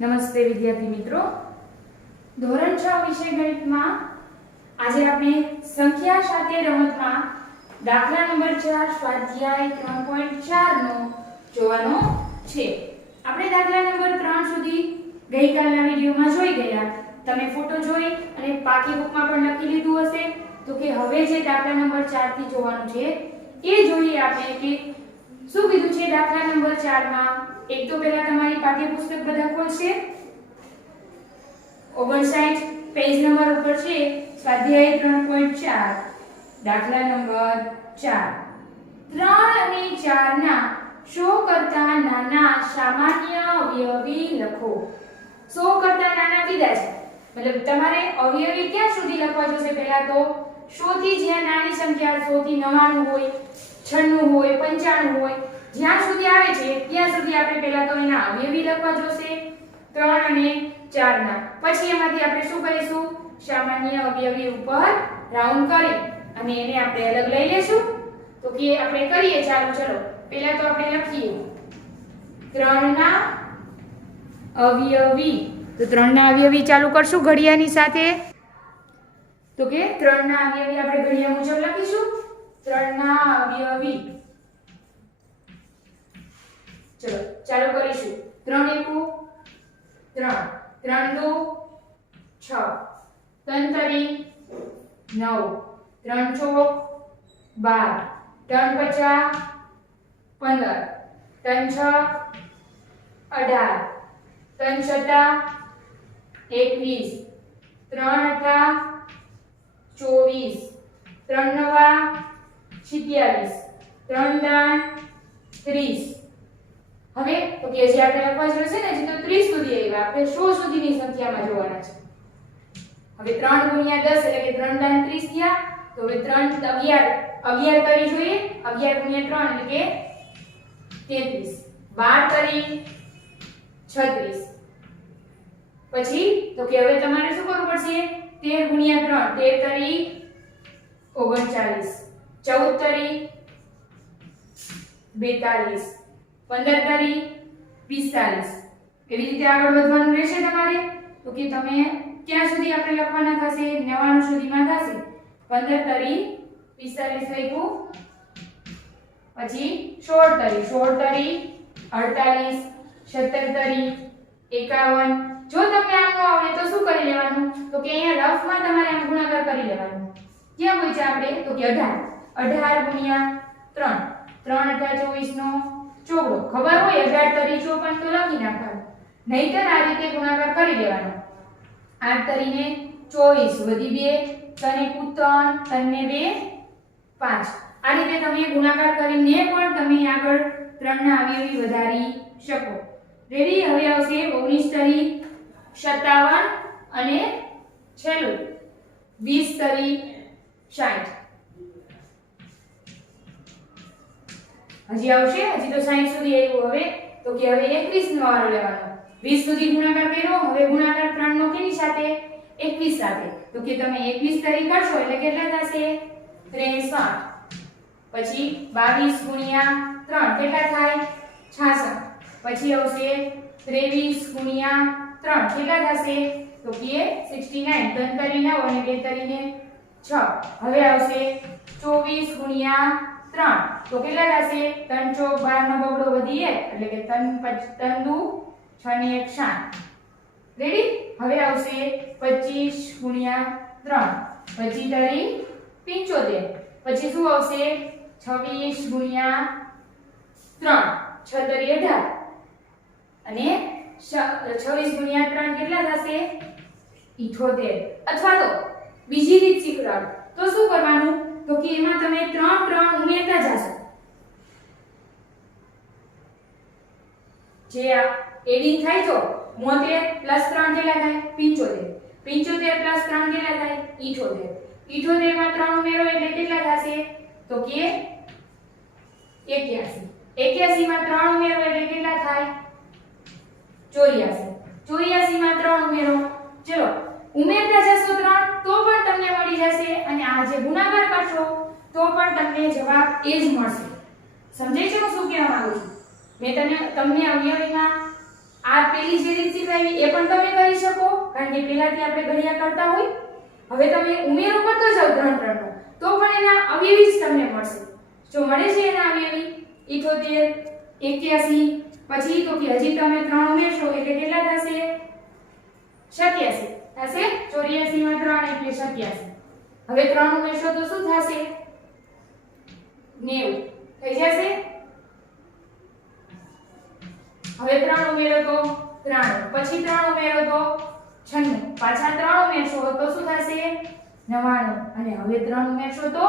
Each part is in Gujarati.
નમસ્તે વિદ્યાર્થી મિત્રો, ધોરણ 6 વિષય ગણિતમાં આજે આપણે સંખ્યા સાથે રમતમાં દાખલા નંબર 4 સ્વાધ્યાય 3.4 નો જોવાનો છે। આપણે દાખલા નંબર 3 સુધી ગઈકાલના વિડિયોમાં જોઈ ગયા। તમે ફોટો જોઈ અને પાકી બુકમાં પણ લખી લીધું હશે। તો કે હવે જે દાખલા નંબર 4 થી જોવાનું છે એ જોઈએ આપણે કે શું કીધું છે દાખલા નંબર 4 માં। એક તો પહેલા તમારી પાઠ્યપુસ્તક બધા ખોલશે, 59 પેજ નંબર ઉપર છે સ્વાધ્યાય 3.4 દાખલા નંબર 4 3 અને 4 ના 100 કરતા નાના સામાન્ય અવયવી લખો। 100 કરતા નાના કીધા છે, મતલબ તમારે અવયવી ક્યાં સુધી લખવા જોશે? પહેલા તો 100 થી જ્યાં નાની સંખ્યા 100 થી 99 હોય, 96 હોય, 95 હોય, જ્યાં સુધી આવે છે ત્યાં સુધી આપણે પહેલા તો એના અવયવી લખવા જોશે 3 અને 4 ના। પછી એમાંથી આપણે શું કરીશું? સામાન્ય અવયવી ઉપર રાઉન્ડ કરી અને એને આપણે અલગ લઈ લેશું। તો કે આપણે કરીએ, ચાલો ચલો પહેલા તો આપણે લખીએ 3 ના અવયવી। તો 3 ના અવયવી ચાલુ કરશું ઘડિયાની સાથે। તો કે 3 ના અવયવી આપણે ઘડિયા મુજબ લખીશું 3 ના અવયવી। चलो चालू करीशु 3 एकू 3 3 दो 6 3 तरी 9 3 ચોક 12 3 પચા 15 3 છ 18 3 સત્તા 21 3 અઠા 24 3 નવા 27 3 દાન 30। હવે તો કે જે આપણે લખવા જરૂર છે ને, જે તો 30 સુધી આવ્યા, આપણે 100 સુધીની સંખ્યામાં જોવાના છે। હવે 3 ગુણ્યા 10 એટલે કે 3 દાન 30 થયા। તો હવે 3 11 કરી જોઈએ, 11 ગુણ્યા 3 એટલે કે 33 12 કરી 36। પછી તો કે હવે તમારે શું કરવું પડશે? 13 ગુણ્યા 3 13 કરી 39 14 કરી 42 15 તારી 45। એવી રીતે આગળ વધવાનું રહેશે તમારે। તો કે તમે ક્યાં સુધી આપણે લખવાના થશે? 99 સુધીમાં થશે। 15 તારી 45 લખ્યું, પછી 16 તારી 48 17 તારી 51। જો તમને આમ ન આવડે તો શું કરી લેવાનું? તો કે અહીંયા રફમાં તમારે આમ ગુણાકાર કરી લેવાનું। ક્યાં હોય છે આપણે? તો કે 18 ગુણ્યા 3 3 18 24 નો ચોગડો। ખબર હોય 18 તરી 54 તો લખી નાખવાનું, નહીતર આ રીતે ગુણાકાર કરી લેવાનો। 8 તરીને 24 વધી 2 3 3 ને 2 5। આ રીતે તમે ગુણાકાર કરીને પણ તમે આગળ 3 ના અવયવી વધારી શકો। રેડી? હવે આવશે 19 તરી 57 અને છેલ્લું 20 તરી 60। હજી આવશે, હજી તો 60 સુધી આવ્યું। હવે તો કે હવે 21 નો વારો લેવાનો। 20 સુધી ગુણાકાર કર્યો, હવે ગુણાકાર 3 નો કેની સાથે? 21 સાથે। તો કે તમે 21 તરી કરશો એટલે કેટલા થશે? 63। પછી 22 ગુણ્યા 3 કેટલા થાય? 66। પછી આવશે 23 ગુણ્યા 3 કેટલા થશે? તો કે 69 3 તરી 9 અને 2 તરીને 6। હવે આવશે 24 ગુણ્યા 3 તો કેટલા થશે? 3 ચોક 12 નો બગડો વધી 1 એટલે કે 3 દુ 6 ને 1 7। રેડી? હવે આવશે 25 ગુણ્યા 3 25 તરી 75। પછી શું આવશે? 26 ગુણ્યા 3 6 તરી 18 અને 26 ગુણ્યા 3 કેટલા થશે? 78। અથવા તો બીજી રીત શીખવાડ તો શું કરવાનું? તો કે એમાં તમે 3 3 ઉમેરતા જાશો। જે એડિંગ થાય તો 72 + 3 કેટલા થાય? 75 75 + 3 કેટલા થાય? 78 78 માં 3 ઉમેરો એટલે કેટલા થશે? તો કે 81 81 માં 3 ઉમેરો એટલે કેટલા થાય? 84 84 માં 3 ઉમેરો, ચલો ઉમેરતા જશો 3 તો પણ તમને મળી જશે, અને આ જે ગુણાકાર કરશો તો પણ તમને જવાબ એ જ મળશે। સમજાય છે હું શું કહેવા માંગુ છું? મેં તમને અવયવીમાં આ પેલી જે રીત શીખવાડી એ પણ તમે કરી શકો, કારણ કે પહેલાથી આપણે ઘડિયા કરતા હોય. હવે તમે ઉમેરો કરતો જાવ ત્રણ ત્રણનો તો પણ એના અવયવી જ તમને મળશે. જો મળે છે એના અવયવી 78, 81, પછી તો કે હજી તમે 3 ઉમેરશો એટલે કેટલા થશે? 87 થશે. 84 માં 3 એટલે 87. હવે 3 ઉમેરશો તો શું થશે? 90 થઈ જશે. હવે 3 ઉમેરો તો 93, પછી 3 ઉમેરો તો 96, પાછા 3 ઉમેરશો તો શું થશે? 99, અને હવે 3 ઉમેરશો તો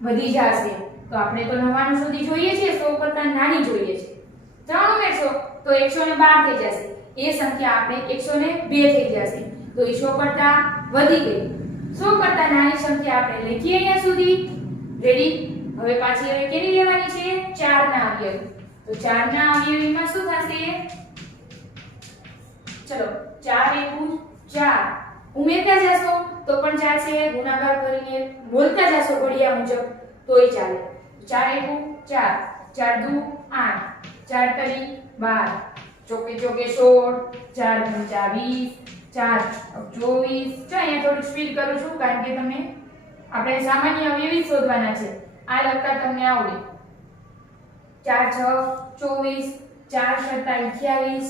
વધી જશે. તો આપણે તો 99 સુધી જોઈએ છે, 100 કરતા નાની જોઈએ છે. 3 ઉમેરશો તો 112 થઈ જશે. એ સંખ્યા આપણે 102 થઈ જશે. તો એ 100 કરતા વધી ગઈ. 100 કરતા નાની સંખ્યા આપણે લખીએ અહીંયા સુધી. રેડી? હવે પાછી હવે કેવી લેવાની છે? 4 ના અવયવી. તો 4 ના અવયવીમાં શું થશે? ચલો 4 એકુ 4 ઉમેરતા જશો તો પણ ચાલશે, ગુણાકાર કરીને બોલતા જશો ઘડિયા મુજબ તોય ચાલે. 4 એકુ 4, 4 દુ 8, 4 તરી 12, ચોકે ચોકે 16, 4 પંચા 20, 4 24. જો અહીંયા થોડું સ્પીડ કરું છું કારણ કે તમે આપણે સામાન્ય અવયવી શોધવાના છે. આ લખતા તમને આવડે. 4 6 24, 4 7 28,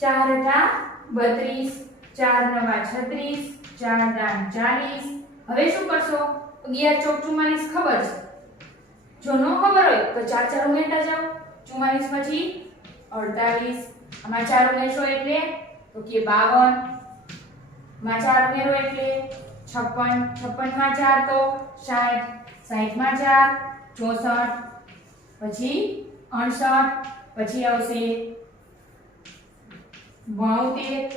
4 8 32, 4 9 36, 4 દાન 40. હવે શું કરશો? 11 ચોક 44 ખબર છે. જો ન ખબર હોય તો 4 4 ઉમેરતા જાઓ. 44 પછી 48, આમાં 4 ઉમેરશો એટલે તો કે 52, માં 4 ઉમેરો એટલે 56, 56 માં 4 તો 60, 60 માં 4 64, પછી 68, પછી આવશે 72,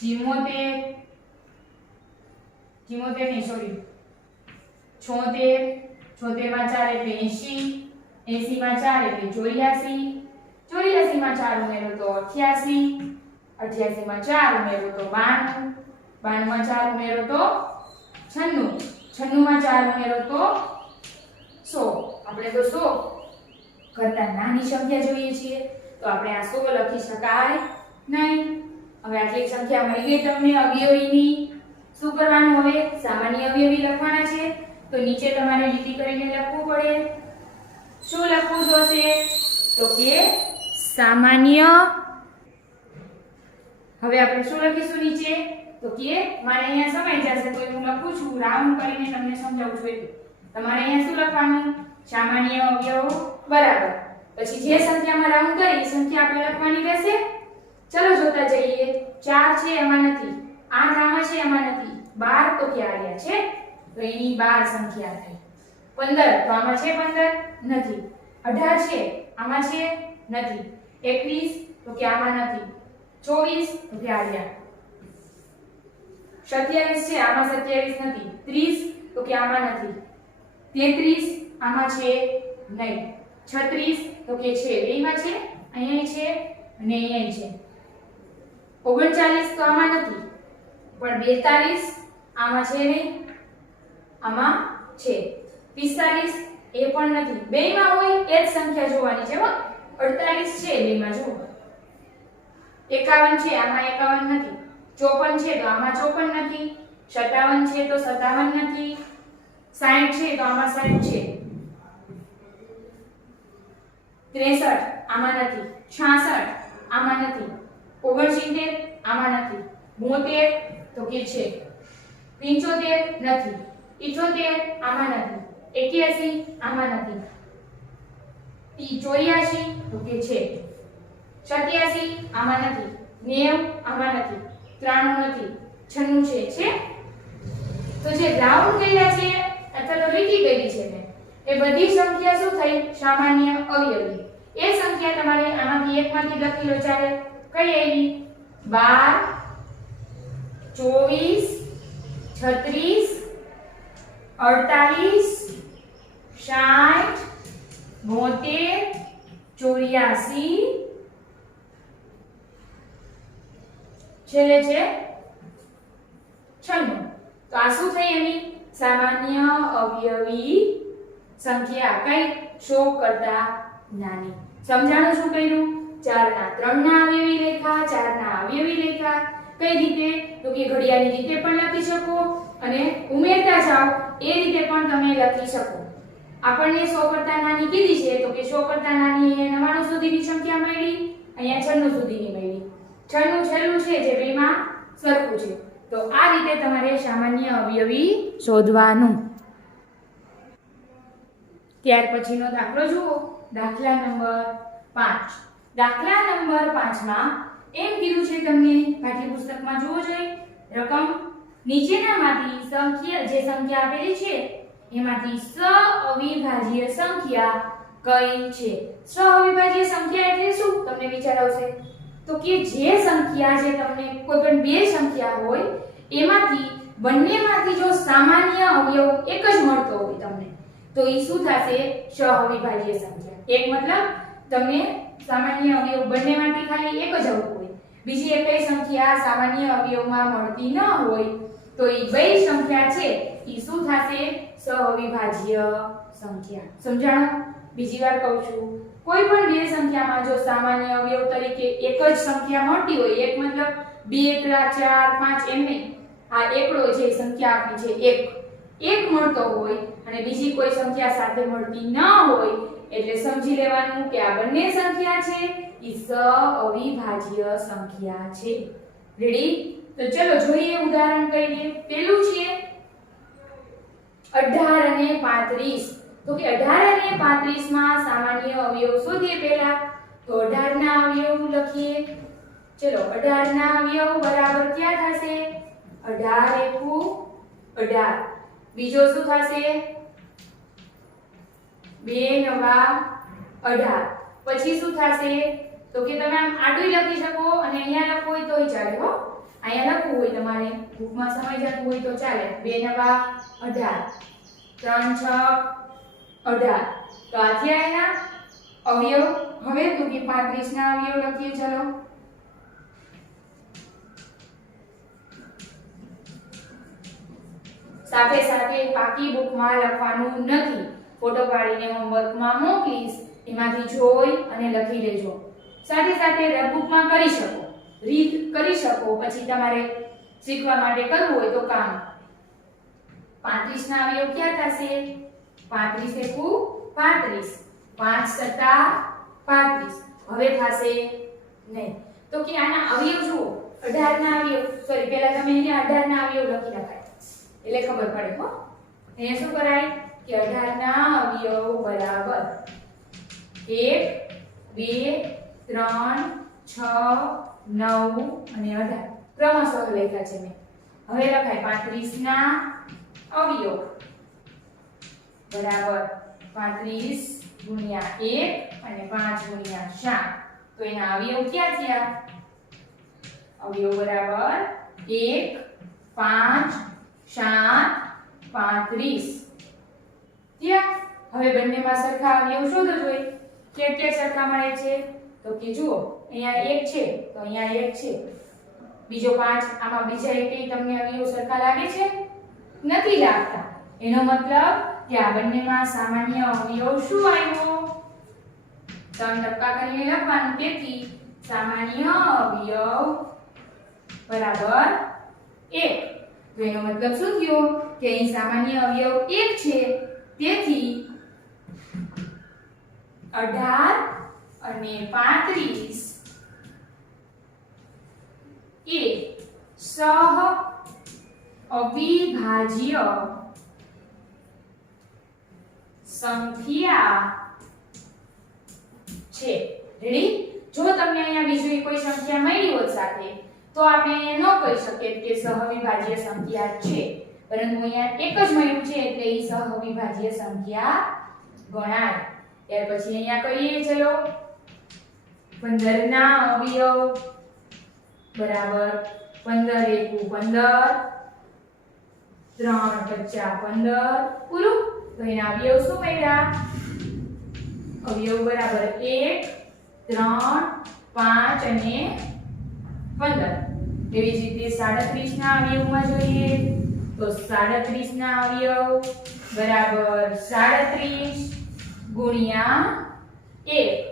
74, 74 નહીં સોરી 76, 76 માં 4 એટલે 80, 80 માં 4 એટલે 84, 84 માં 4 ઉમેરો તો 88, 88 માં 4 ઉમેરો તો 92, 92 માં 4 ઉમેરો તો 96, 96 માં 4 ઉમેરો તો 100. આપણે તો 100 કરતા નાની સંખ્યા જોઈએ છીએ, તો આપણે આ 100 લખી શકાય નહીં. હવે આટલી સંખ્યા મળી ગઈ તમને અવયવીની. શું કરવાનું? હવે સામાન્ય અવયવી લખવાના છે, તો નીચે તમારે લીટી કરીને લખવું પડે. શું લખવું જોશે? તો કે સામાન્ય. હવે આપણે શું લખીશું નીચે? તો કે મારે અહીંયા સમય જશે તો હું લખું છું રાઉન્ડ કરીને તમને સમજાવું છું. એટલે તમારે અહીંયા શું લખવાનું? સામાન્ય અવયવ બરાબર. પછી જે સંખ્યામાં રાઉન્ડ કરી એ સંખ્યા આપણે લખવાની રહેશે. ચલો જોતા જઈએ. 4 છે એમાં નથી, 8 આમાં છે એમાં નથી, 12 તો કે આવ્યા છે તો એની 12 સંખ્યા થઈ. 15 તો આમાં છે 15 નથી, 18 છે આમાં છે નથી, 21 તો કે આમાં નથી, 24 તો કે આવ્યા, 27 છે આમાં 27 નથી, 30 તો કે આમાં નથી, 33 આમાં છે નહીં, 36 તો કે છે બેમાં છે, અહીંયા છે અને અહીંયા છે, 39 તો આમાં નથી પણ 42 આમાં છે નહીં, આમાં છે, 45 એ પણ નથી. બેમાં હોય એ જ સંખ્યા જોવાની છે. 48 છે બેમાં જુઓ, 51 છે આમાં 51 નથી, 54 છે તો આમાં 54 નથી, 57 છે તો 57 નથી, 60 છે તો આમાં 60 છે, 63 આમાં નથી, 66 આમાં નથી, 69 આમાં નથી, 72 તો કે છે, 75 નથી, 78 આમાં નથી, 81 આમાં નથી, 84 તો કે છે, 87 આમાં નથી, 90 આમાં નથી, 93 નથી, 96 છે. તો જે રાઉન્ડ કર્યા છે અથવા તો લીટી કરી છે ને એ બધી સંખ્યા શું થઈ? સામાન્ય અવયવી. એ સંખ્યા તમારે આમાંથી એકમાંથી લખી લો ચાલે. કઈ આવી? 12, 24, 36, 48, 60, 72, 84 છેલ્લે છે 96. તો આ શું થઈ? એની સામાન્ય અવયવી સંખ્યા. કઈ? 100 કરતા નાની. સમજાણું શું કર્યું? 4 ના 3 ના અવયવી લખ્યા, 4 ના અવયવી લખ્યા. કઈ રીતે? તો કે ઘડિયાળની રીતે પણ લખી શકો અને ઉમેરતા જાઓ એ રીતે પણ તમે લખી શકો. આપણને 100 કરતા નાની કીધી છે તો કે 100 કરતા નાની 99 સુધીની સંખ્યા મળી, અહીંયા 96 સુધીની મળી. 96 છેલ્લું છે જે બેમાં સરખું છે. તો આ રીતે તમારે સામાન્ય અવયવી શોધવાનું. ત્યાર પછીનો દાખલો જુઓ, દાખલા નંબર 5. દાખલા નંબર 5 માં એમ કીધું છે તમને પાઠ્યપુસ્તકમાં જોવો જોઈએ, રકમ નીચેનામાંથી સંખ્યા જે સંખ્યા આપેલી છે એમાંથી સઅવિભાજ્ય સંખ્યા કઈ છે? સઅવિભાજ્ય સંખ્યા એટલે શું? તમને વિચાર આવશે તો કે જે સંખ્યા જે તમને કોઈ પણ બે સંખ્યા હોય એમાંથી બંનેમાંથી જો સામાન્ય અવયવ એક જ મળતો હોય તમને તો એ શું થશે? સઅવિભાજ્ય સંખ્યા. એક મતલબ તમને સામાન્ય અવયવ બંનેમાંથી ખાલી એક જ આવતું હોય, બીજી એકેય સંખ્યા સામાન્ય અવયવમાં મળતી ન હોય તો એ બે સંખ્યા છે એ શું થશે? સઅવિભાજ્ય સંખ્યા. સમજાણું? બીજી વાર કહું છું, કોઈ પણ બે સંખ્યામાં જો સામાન્ય અવયવ તરીકે એક જ સંખ્યા મળતી હોય, એક મતલબ 2 3 4 5 એમ નહીં, આ એકડો જે સંખ્યા આપી છે એક મળતો હોય અને બીજી કોઈ સંખ્યા સાથે મળતી ન હોય એટલે સમજી લેવાનું કે આ બંને સંખ્યા છે એ સઅવિભાજ્ય સંખ્યા છે. રેડી? તો ચલો જોઈએ ઉદાહરણ કહીએ. પેલું છે 18 અને 35. તો કે 18 અને 35 માં સામાન્ય અવયવ શોધીએ પહેલા. તો 18 ના અવયવ લખીએ. ચલો 18 ના અવયવ બરાબર ક્યાં થશે? 18 એકુ 18. બીજો શું થશે? 2 નવા 18. પછી શું થશે? તો કે તમે આમ આડું લખી શકો અને અહીંયા લખવું હોય તોય ચાલે હો. અહીંયા લખવું હોય તમારે બુકમાં સમય જતું હોય તો ચાલે. 2 નવા 18, 3 6 18. તો આ થયા એના અવયવ. હવે તો કે 35 ના અવયવ લખીએ. ચલો સાથે સાથે પાકી બુકમાં લખવાનું નથી, ફોટો પાડીને હોમવર્કમાં મોકલીશ, એમાંથી જોઈ અને લખી લેજો. સાથે સાથે રફબુકમાં કરી શકો, રીત કરી શકો, પછી તમારે શીખવા માટે કરવું હોય તો કામ. 35 ના અવયવ ક્યાં થશે? 35 એકુ 35, 5 સત્તા 35. હવે થશે નહીં. તો કે આના અવયવ જુઓ, 18 ના અવયવ, સોરી પહેલા તમે અહીંયા 18 ના અવયવ લખી નાખાય એટલે ખબર પડે હો. અહીંયા શું કરાય કે 18 ના અવયવ બરાબર 1 2 3 6 9 અને 18 ક્રમશઃ લખ્યા છે મેં. હવે લખાય 35 ના અવયવ બરાબર 35 ગુણ્યા 1 અને 5 ગુણ્યા 7. તો એના અવયવ ક્યાં થયા? અવયવ બરાબર 1 5 7 35 થયા. હવે બંનેમાં સરખા અવયવ શોધો જોઈએ. કે સરખા મળે છે? તો કે જુઓ અહીંયા 1 છે તો અહીંયા 1 છે, બીજો 5, આમાં બીજા એકેય તમને અવયવ સરખા લાગે છે? નથી લાગતા. એનો મતલબ કે આ બંનેમાં સામાન્ય અવયવ શું આવ્યો? 3 કરીને લખવાનું. તેથી સામાન્ય અવયવ બરાબર 1. તો એનો મતલબ શું થયો કે અહીં સામાન્ય અવયવ 1 છે. તેથી 18 અને 35 એ સહઅવિભાજ્ય સંખ્યા છે. રેડી? જો તમને અહીંયા બીજી કોઈ સંખ્યા મળી હોત સાથે તો આપણે ન કહી શકીએ કે સહઅવિભાજ્ય સંખ્યા છે, પરંતુ અહીંયા એક જ મળ્યું છે એટલે એ સહઅવિભાજ્ય સંખ્યા ગણાય. ત્યાર પછી અહીંયા કહીએ ચલો 15 ના અવયવ બરાબર 15 એકુ 15, 3 પચ્ચા 15 પૂરું. તો એના અવયવ શું મળ્યા? અવયવ બરાબર 1 3 5 અને 15. એવી જ રીતે 37 ના અવયવમાં જોઈએ તો 37 ના અવયવ બરાબર 37 ગુણ્યા 1.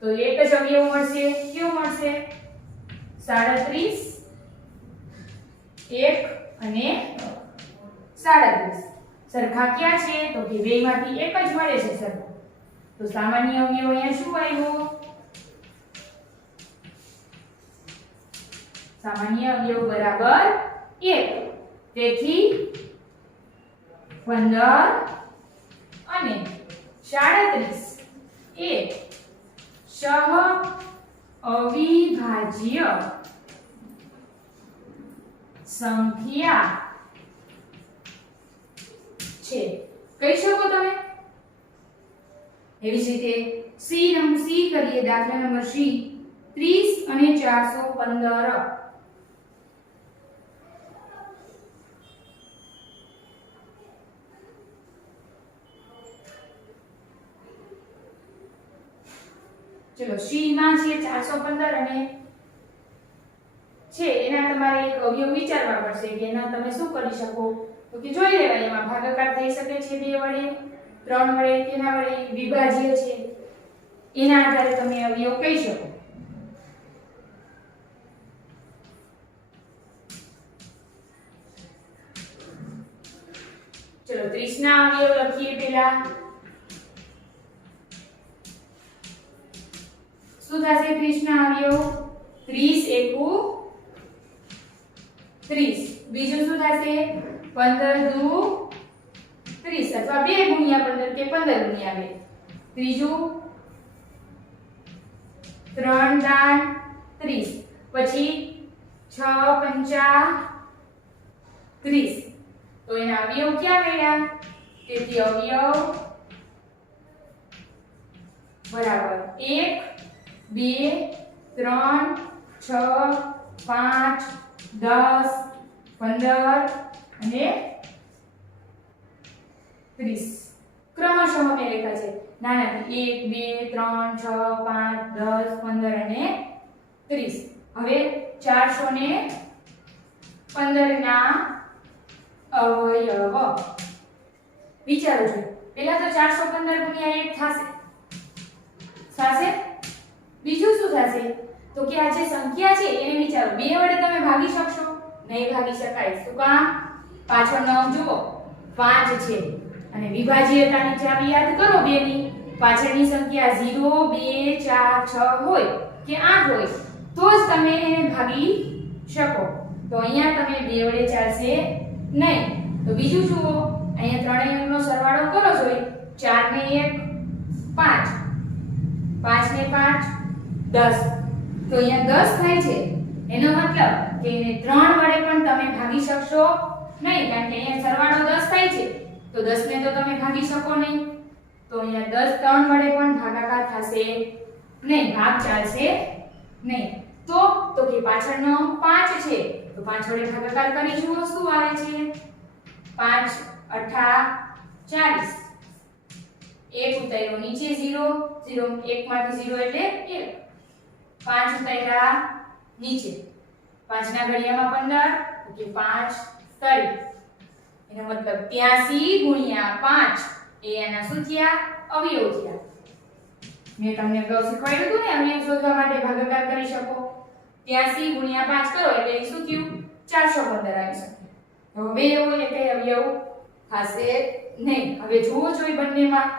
તો એક જ અવયવ મળશે. કેવું મળશે? 37 1 અને 37 સરખા ક્યાં છે? તો કે બેમાંથી એક જ મળે છે સરખો. તો સામાન્ય અવયવ અહીંયા શું આવ્યો? સામાન્ય અવયવ બરાબર 1. તેથી 15 અને 37 એ સહ અવિભાજ્ય સંખ્યા છે. કહી શકો તમે? એવી જ રીતે સી કરીએ. દાખલા નંબર સી 30 અને 415. ચલો સી માં છે 415 અને છે એના તમારે એક અવયવ વિચારવા પડશે કે એના તમે શું કરી શકો. તો કે જોઈ લેવાય એમાં ભાગાકાર થઈ શકે છે 2 વડે, 3 વડે, તેના વડે વિભાજ્ય છે. એના આધારે તમે અવયવ કહી શકો. ચલો 30 ના અવયવ લખીએ. પહેલા શું થશે? 30 ના અવયવ 30 એકુ 30. બીજું શું થશે? 15 દુ 30 અથવા 2 ગુણ્યા 15 કે 15 ગુણ્યા 2. ત્રીજું 3 દાન 30. પછી 6 પંચા 30. તો એના અવયવ ક્યાં મળ્યા? તેથી અવયવ બરાબર 1 2 3 6 5 10 15 અને 30 ક્રમશઃ મેં લખ્યા છે. નાનાથી 1 2 3 6 5 10 15 અને 30. હવે 415 ના અવયવ વિચારો છો. પહેલા તો 415 ગુણ્યા 1 થશે. બીજું શું થશે? તો કે આ જે સંખ્યા છે એને વિચારો. 2 વડે તમે ભાગી શકશો? નહીં ભાગી શકાય. શું કામ? પાછળ 9 જુઓ 5 છે અને વિભાજ્યતાની ચાવી યાદ કરો 2 ની. પાછળની સંખ્યા 0 2 4 6 હોય કે 8 હોય તો જ તમે એને ભાગી શકો. તો અહીંયા તમે 2 વડે ચાલશે નહીં. તો બીજું જુઓ, અહીંયા ત્રણેય અંકનો સરવાળો કરો જોઈ. 4 ને 1 5, 5 ને 5 10. તો અહીંયા 10 થાય છે. એનો મતલબ કે એને 3 વડે પણ તમે ભાગી શકશો નહીં, કારણ કે અહીંયા સરવાળો 10 થાય છે. તો 10 ને તો તમે ભાગી શકો નહીં. તો અહીંયા 10 3 વડે પણ ભાગાકાર થશે નહીં, ભાગ ચાલશે નહીં. તો કે પાછળનો 5 છે તો 5 વડે ભાગાકાર કરી જુઓ શું આવે છે? 5 8 40. 1 ઉતાર્યો નીચે 0 0, 1 માંથી 0 એટલે 1. 5 ઉતાર્યા નીચે, 5 ના ઘડિયામાં 15 કે 5 30. એનો મતલબ 83 ગુણ્યા 5 એ એના શું થયા? અવયવ થયા. મેં તમને અગાઉ શીખવાડ્યું હતું ને અવયવ શોધવા માટે ભાગાકાર કરી શકો. 83 ગુણ્યા 5 કરો એટલે શું થયું? 415 આવી શકે. હવે એવો એક અવયવ થશે નહીં. હવે જુઓ જોઈ બંનેમાં.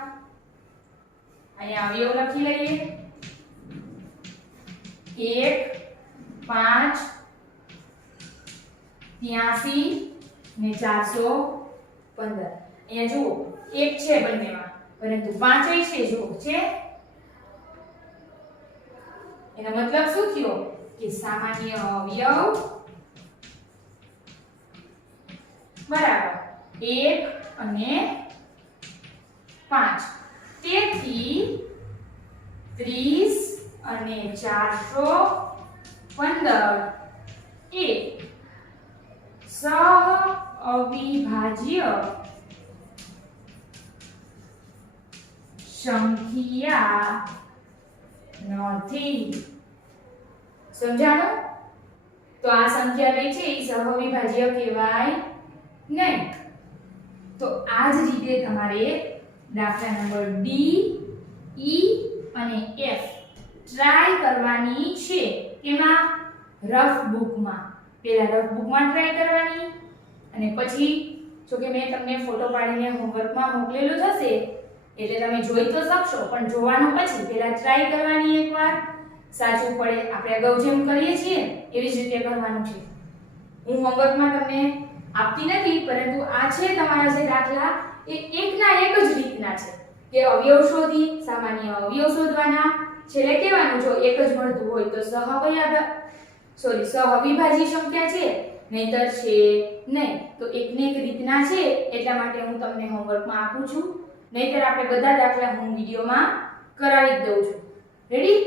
અહીંયા અવયવ લખી લઈએ. 1 5 83 ને 415. અહીંયા જુઓ 1 છે બંનેમાં, પરંતુ 5 છે. જુઓ છે. એનો મતલબ શું થયો? કે સામાન્ય અવયવ બરાબર 1 અને 5. તેથી 30 અને 415 એ સહ અવિભાજ્ય સંખ્યા નથી. સમજાણું? તો આ સંખ્યા કઈ છે? એ સહવિભાજ્ય કહેવાય નહીં. તો આ જ રીતે તમારે દાખલા નંબર D, E અને F ટ્રાય કરવાની છે. કેમાં? રફ બુકમાં. પહેલા રફ બુકમાં ટ્રાય કરવાની અને પછી જો કે મેં તમને ફોટો પાડીને હોમવર્કમાં મોકલેલું જ હશે એટલે તમે જોઈ તો શકશો, પણ જોવાનું પછી પહેલા ટ્રાય કરવાની એકવાર. સાચું પડે આપણે અગાઉ જેમ કરીએ છીએ એવી જ રીતે કરવાનું છે. હું હોમવર્કમાં તમને આપતી નથી, પરંતુ આ છે તમારા જે દાખલા એ એકના એક જ રીતના છે કે અવયવ શોધી, સામાન્ય અવયવ શોધવાના. છેલ્લે કહેવાનું જો એક જ મળતું હોય તો સહઅવિભાજ્ય સંખ્યા છે, નહીતર છે નહીં. તો એકને એક રીતના છે એટલા માટે હું તમને હોમવર્કમાં આપું છું, નહીતર આપણે બધા દાખલા હું વિડિયોમાં કરાવી દઉં છું. રેડી?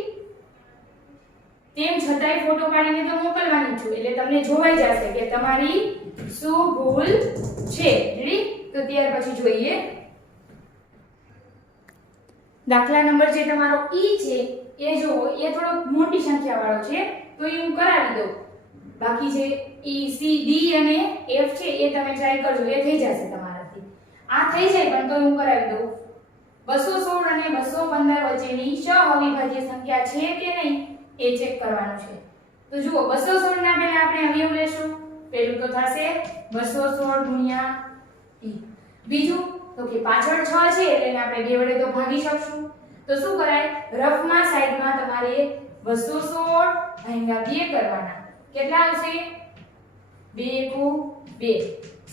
તેમ છતાંય ફોટો પાડીને તો મોકલવાની છું એટલે તમને જોવાઈ જશે કે તમારી શું ભૂલ છે. રેડી? તો ત્યાર પછી જોઈએ દાખલા નંબર જે તમારો ઈ છે એ જો એ થોડો મોટી સંખ્યા વાળો છે તો એ હું કરાવી દઉં. બાકી જે ઈ સી ડી અને એફ છે એ તમે ટ્રાય કરજો, એ થઈ જશે તમારાથી. આ થઈ જાય પણ તો હું કરાવી દઉં. 216 અને 215 વચ્ચેની સહઅવિભાજ્ય સંખ્યા છે કે નહીં એ ચેક કરવાનું છે. તો જુઓ 216 ના પહેલા આપણે અવયવ લેશું. પહેલું તો થશે 216 ગુણ્યા e. બીજું તો કે પાછળ 6 છે એટલે આપણે 2 વડે તો ભાગી શકશું. તો શું કરાય? રફમાં સાઈડમાં તમારે 216 ભાગ્યા 2 કરવાના. કેટલા આવશે? 2 એકુ 2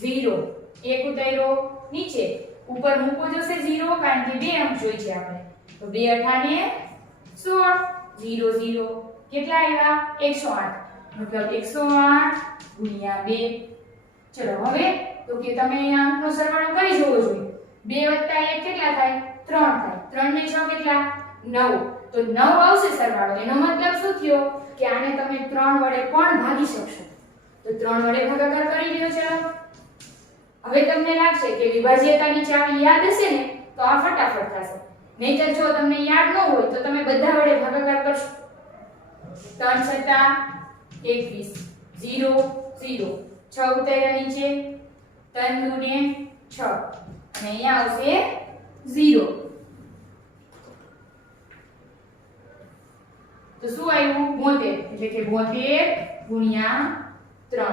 0 1 ઉતાર્યો નીચે, ઉપર મૂકો જશે 0 કારણ કે 2 અંક જોઈ છે આપણે. તો 2 અઠાને 16 0 0 કેટલા આવ્યા? 108. મતલબ 108 ગુણ્યા 2. ચલો હવે તો કે તમે અહીંયા અંકનો સરવાળો કરી જોવો જોઈએ. 2 + 1 કેટલા થાય? 3 થાય. 3 ને 6 કેટલા? 9. તો 9 આવશે સરવાળો. એનો મતલબ શું થયો કે આને તમે 3 વડે પણ ભાગી શકશો. તો 3 વડે ભાગાકાર કરી લ્યો. ચલો હવે તમને લાગશે કે વિભાજ્યતાની ચાવી યાદ હશે ને તો આ ફટાફટ થશે. નહીતર જો તમને યાદ ન હોય તો તમે બધા વડે ભાગાકાર કરશો. 3 છટા 21 0 0 6 ઉતાર્યા નીચે, 3 દુ ને 6 અને અહીંયા આવશે 0. તો શું આવ્યું? 72. એટલે કે 72 ગુણ્યા 3.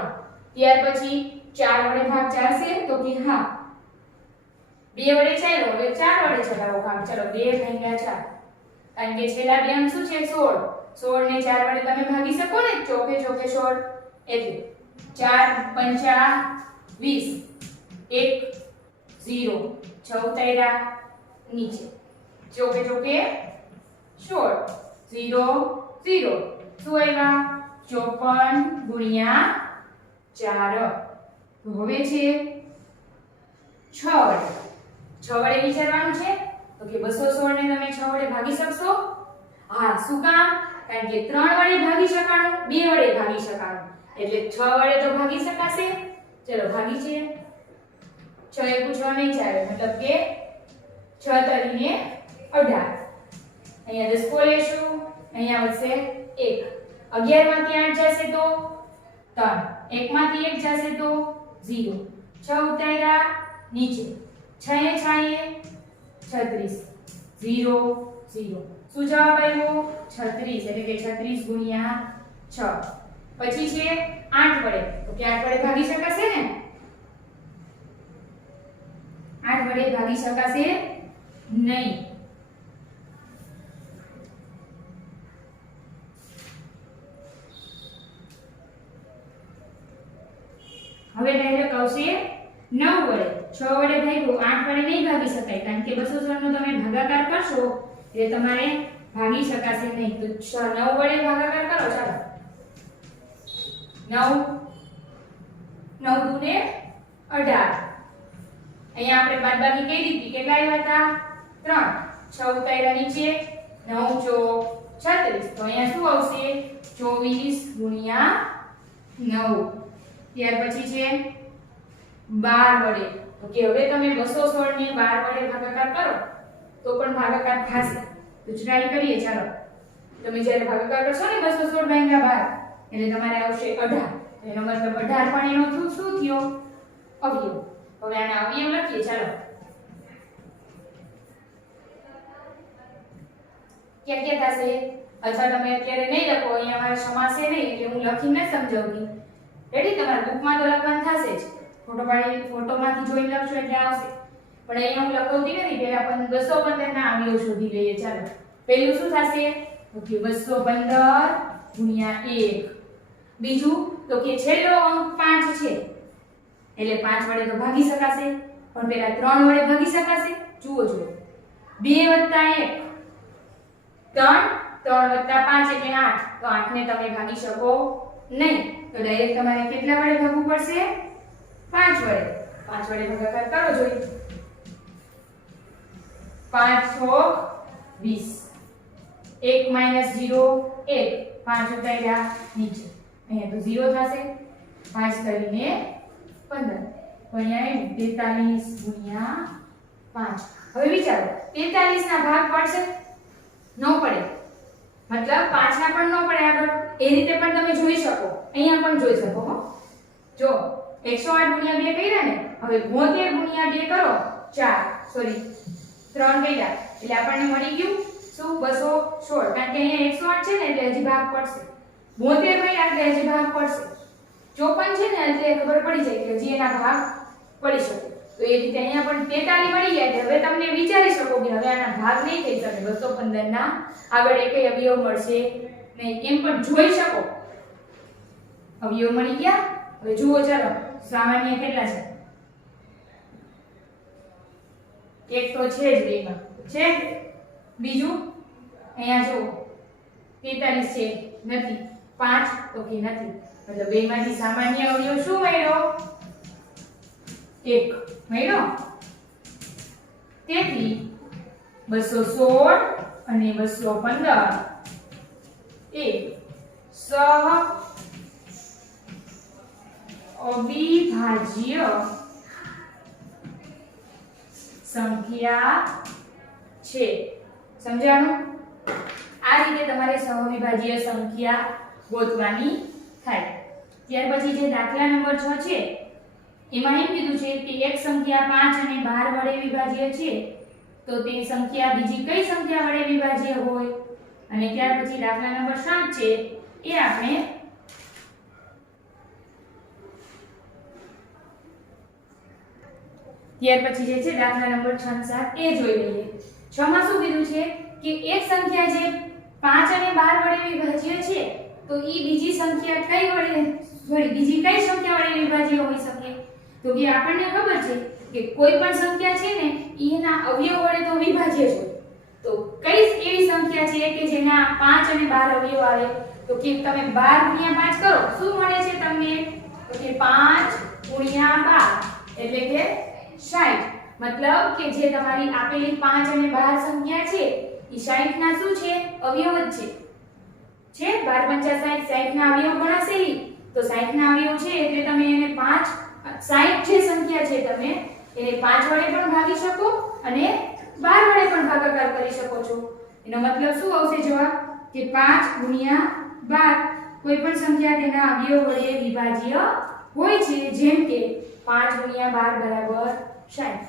ત્યાર પછી 4 વડે ભાગ ચાલશે તો કે હા 2 વડે ચાલ્યો, હવે 4 વડે ચલાવો ભાગ. ચલો 2 ભાગ્યા 4 કારણ કે છેલ્લા બે અંક શું છે? 16. 16 ને 4 વડે તમે ભાગી શકો ને, ચોકે ચોકે 16 એટલે 4 પંચા 20 1 0 6 ઉતાર્યા નીચે, ચોકે ચોકે 16 0 0 શું આવ્યા? 54 ગુણ્યા 4. તો હવે છે 6 વડે. 6 વડે વિચારવાનું છે તો કે 216 ને તમે 6 વડે ભાગી શકશો? હા. શું કામ? કારણ કે 3 વડે ભાગી શકાણું, 2 વડે ભાગી શકાણું એટલે 6 વડે તો ભાગી શકાશે. ચલો ભાગી છે. 6 એકુ 6 નહીં ચાલે, મતલબ કે 6 તરીને 18. અહીંયા દસકો લેશું, અહીંયા આવશે 1. 11 માંથી 8 જશે તો 3, 1 માંથી 1 જશે તો 0. 6 ઉતાર્યા નીચે, 6 એ 36 0 0. શું જવાબ આવ્યો? 36. એટલે કે 36 ગુણ્યા 6. પછી છે 8 વડે. તો કે 8 વડે ભાગી શકાશે ને? 8 વડે ભાગી શકાશે નહીં. હવે ડાયરેક્ટ આવશે 9 વડે. 6 વડે ભાગ્યો, 8 વડે નહીં ભાગી શકાય કારણ કે 216 નો તમે ભાગાકાર કરશો એટલે તમારે ભાગી શકાશે નહીં. તો 9 વડે ભાગાકાર કરો. ચાલો 9 9 દુ ને 18. અહીંયા આપણે બાદબાકી કરી દીધી. કેટલા આવ્યા હતા? 3. 6 ઉતાર્યા નીચે, 9 ચોક 36. તો અહીંયા શું આવશે? 24 ગુણ્યા 9. ત્યાર પછી છે 12 વડે. તો કે હવે તમે 216 ને 12 વડે ભાગાકાર કરો તો પણ ભાગાકાર થશે. તો ટ્રાય કરીએ. ચાલો તમે જ્યારે ભાગાકાર કરશો ને 216 ભાગ્યા 12 એટલે તમારે આવશે 18. એનો મતલબ 18 પણ એનો શું થયો? અવયવ. હવે આના અવયવ લખીએ. ચાલો ક્યાં ક્યાં થશે? અથવા તમે અત્યારે નહીં લખો, અહીંયા મારે સમાસે નહીં એટલે હું લખીને જ સમજાવતી. રેડી? તમારા બુકમાં તો લખવાનું થશે જ, ફોટોમાંથી જોઈને લખશો એટલે આવશે, પણ અહીંયા હું લખવતી નથી. પહેલા 215 ના અવયવ શોધી લઈએ. ચાલો, પહેલું શું થશે? તો કે 215 ગુણ્યા 1. બીજું તો કે છેલ્લો અંક 5 છે એટલે 5 વડે તો ભાગી શકાશે, પણ પેલા 3 વડે ભાગી શકાશે? જુઓ 2 + 1 3 3 + 5 એટલે 8. તો 8 ને તમે ભાગી શકો નહીં, તો ડાયરેક્ટ તમારે કેટલા વડે ભાગવું પડશે? 5 વડે. 5 વડે ભાગાકાર કરો જોઈએ. 5 × 20. 1 - 0 1. 5 ઉતાર્યા નીચે, અહીંયા તો 0 થશે. 5 કરીને 15 અહીંયા 43 ગુણ્યા 5. હવે વિચારો, 43 ના ભાગ પડશે? ન પડે. મતલબ 5 ના પણ ન પડે આગળ. એ રીતે પણ તમે જોઈ શકો, અહીંયા પણ જોઈ શકો. હો, જો 108 ગુણ્યા 2 કર્યા ને, હવે 72 ગુણ્યા 2 કરો 4, સોરી 3 કર્યા એટલે આપણને મળી ગયું શું? 216. કારણ કે અહીંયા 108 છે ને એટલે હજી ભાગ પડશે. 72 કર્યા એટલે હજી ભાગ પડશે. 54 છે ને એટલે ખબર પડી જાય કે હજી એના ભાગ પડી શકે. તો એ રીતે અહીંયા પણ 43 મળી ગયા. હવે તમને વિચારી શકો કે હવે આના ભાગ નહીં થઈ શકે, 215 ના આગળ એકેય અવયવ મળશે નહીં, એમ પણ જોઈ શકો. અવયવ મળી ગયા. હવે જુઓ, ચાલો સામાન્ય કેટલા છે? એક તો છે જ બેમાં છે. બીજું અહીંયા જુઓ 43 છે, નથી. 5 તો કે નથી. મતલબ બેમાંથી સામાન્ય અવયવ શું મળ્યો? 1 મળ્યો. તેથી 216 અને 215 એ અવિભાજ્ય સંખ્યા છે. સમજાણું? આ રીતે તમારે સહવિભાજ્ય સંખ્યા ગોતવાની થાય. ત્યાર પછી જે દાખલા નંબર 6 છે એમાં એમ કીધું છે કે એક સંખ્યા 5 અને 12 વડે વિભાજ્ય છે, તો તે સંખ્યા બીજી કઈ સંખ્યા વડે વિભાજ્ય હોય? અને ત્યાર પછી દાખલા નંબર 7 છે એ આપણે ત્યાર પછી જે છે દાખલા નંબર 6 અને 7 એ જોઈ લઈએ. 6 માં શું કીધું છે કે એક સંખ્યા જે 5 અને 12 વડે વિભાજ્ય છે, તો ઈ બીજી સંખ્યા કઈ વડે બીજી કઈ સંખ્યા વડે વિભાજ્ય હોઈ શકે? તો કે આપણને ખબર છે કે કોઈ પણ સંખ્યા છે ને એના અવયવ વડે તો વિભાજ્ય છે. તો કઈ એવી સંખ્યા છે કે જેના 5 અને 12 અવયવ આવે? તો કે તમે 12 × 5 કરો, શું મળે છે તમને? તો કે 5 × 12 એટલે કે 60. મતલબ કે જે તમારી આપેલી 5 અને 12 સંખ્યા છે ઈ 60 ના શું છે? અવયવ જ છે. 12 × 5 = 60. 60 ના અવયવ ગણાશે ઈ. તો 60 ના અવયવ છે એટલે તમે એને 5 60 જે સંખ્યા છે તમે એને 5 વડે પણ ભાગી શકો અને 12 વડે પણ ભાગાકાર કરી શકો છો. એનો મતલબ શું આવશે જવાબ? કે 5 × 12 કોઈ પણ સંખ્યા તેના અવયવ વડે વિભાજ્ય હોય છે, જેમ કે 5 × 12 = 60.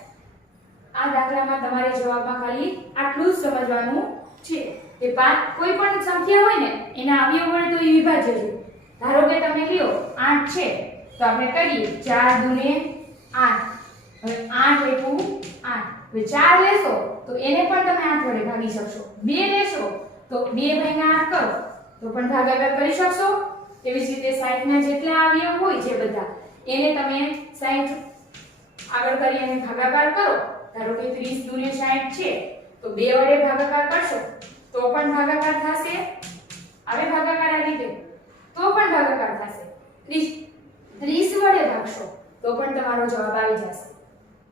આ દાખલામાં તમારે જવાબમાં ખાલી આટલું જ સમજવાનું છે કે કોઈ પણ સંખ્યા હોય ને એના અવયવ વડે તો એ વિભાજ્ય છે. ધારો કે તમે લ્યો 8 છે તો આપણે કરીએ 4 × 8. હવે 8 × 8. હવે 4 લેશો તો એને પણ તમે 8 વડે ભાગી શકશો. 2 લેશો તો 2 / 8 કરો તો પણ ભાગાકાર કરી શકશો. એવી જ રીતે 60 ના જેટલા અવયવ હોય છે બધા એને તમે 60 આગળ કરી અને ભાગાકાર કરો. ધારો કે 30 × 60 છે તો 2 વડે ભાગાકાર કરશો તો પણ ભાગાકાર થશે. હવે ભાગાકાર આ રીતે તો પણ ભાગાકાર થશે. 30 વડે ભાગશો તો પણ તમારો જવાબ આવી જશે.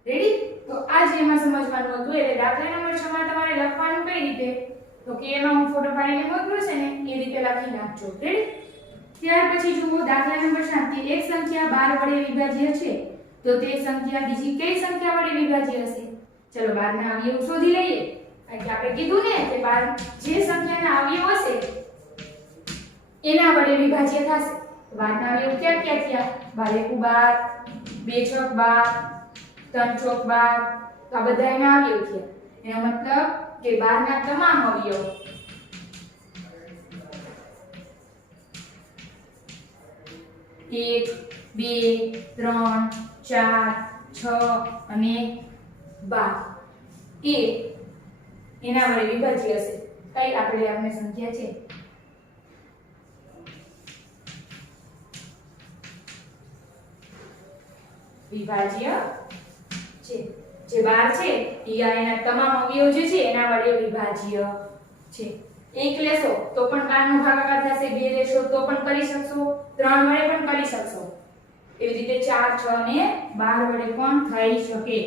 રેડી? તો આ જ એમાં સમજવાનું હતું. એટલે દાખલા નંબર 6 માં તમારે લખવાનું કઈ રીતે? તો કે એમાં હું ફોટો પાડીને મોકલું છે ને એ રીતે લખી નાખજો. રેડી? ત્યાર પછી જુઓ દાખલા નંબર 7 કે એક સંખ્યા 12 વડે વિભાજ્ય છે, તો તે સંખ્યા બીજી કઈ સંખ્યા વડે વિભાજ્ય હશે? ચલો 12 ના અવયવ શોધી લઈએ. એટલે આપણે કીધું ને કે 12 જે સંખ્યાના અવયવ હશે એના વડે વિભાજ્ય થશે. 12 ના અવયવ ક્યાં ક્યાં થયા? 12 × 12 2 × 12 3 × 12. તો આ બધા એના અવયવ થયા. એનો મતલબ કે 12 ના તમામ અવયવ 1 2 3 4 6 અને 12 એ એના વડે વિભાજ્ય હશે. કઈ આપણે આપણે સંખ્યા છે વિભાજ્ય છે. જે 12 છે એ એના તમામ અવયવ જે છે એના વડે વિભાજ્ય છે. 1 લેશો તો પણ 12 નો ભાગાકાર થશે, 2 લેશો તો પણ કરી શકશો, 3 વડે પણ કરી શકશો. એવી રીતે 4 6 અને 12 વડે પણ થઈ શકે.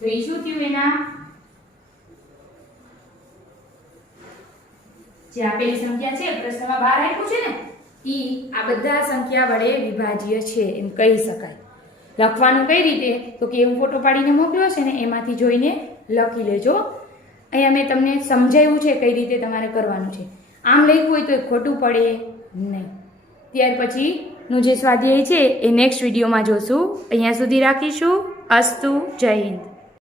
તો એ શું થયું એના જે આપેલી સંખ્યા છે પ્રશ્નમાં 12 આપ્યું છે ને ઈ આ બધા સંખ્યા વડે વિભાજ્ય છે એમ કહી શકાય. લખવાનું કઈ રીતે તો કે હું ફોટો પાડીને મોકલ્યો છે ને એમાંથી જોઈને લખી લેજો. અહીંયા મેં તમને સમજાવ્યું છે કઈ રીતે તમારે કરવાનું છે. આમ લખ્યું હોય તો ખોટું પડે નહીં. ત્યાર પછીનું જે સ્વાધ્યાય છે એ નેક્સ્ટ વિડીયોમાં જોશું. અહીંયા સુધી રાખીશું. અસ્તુ. જય હિન્દ.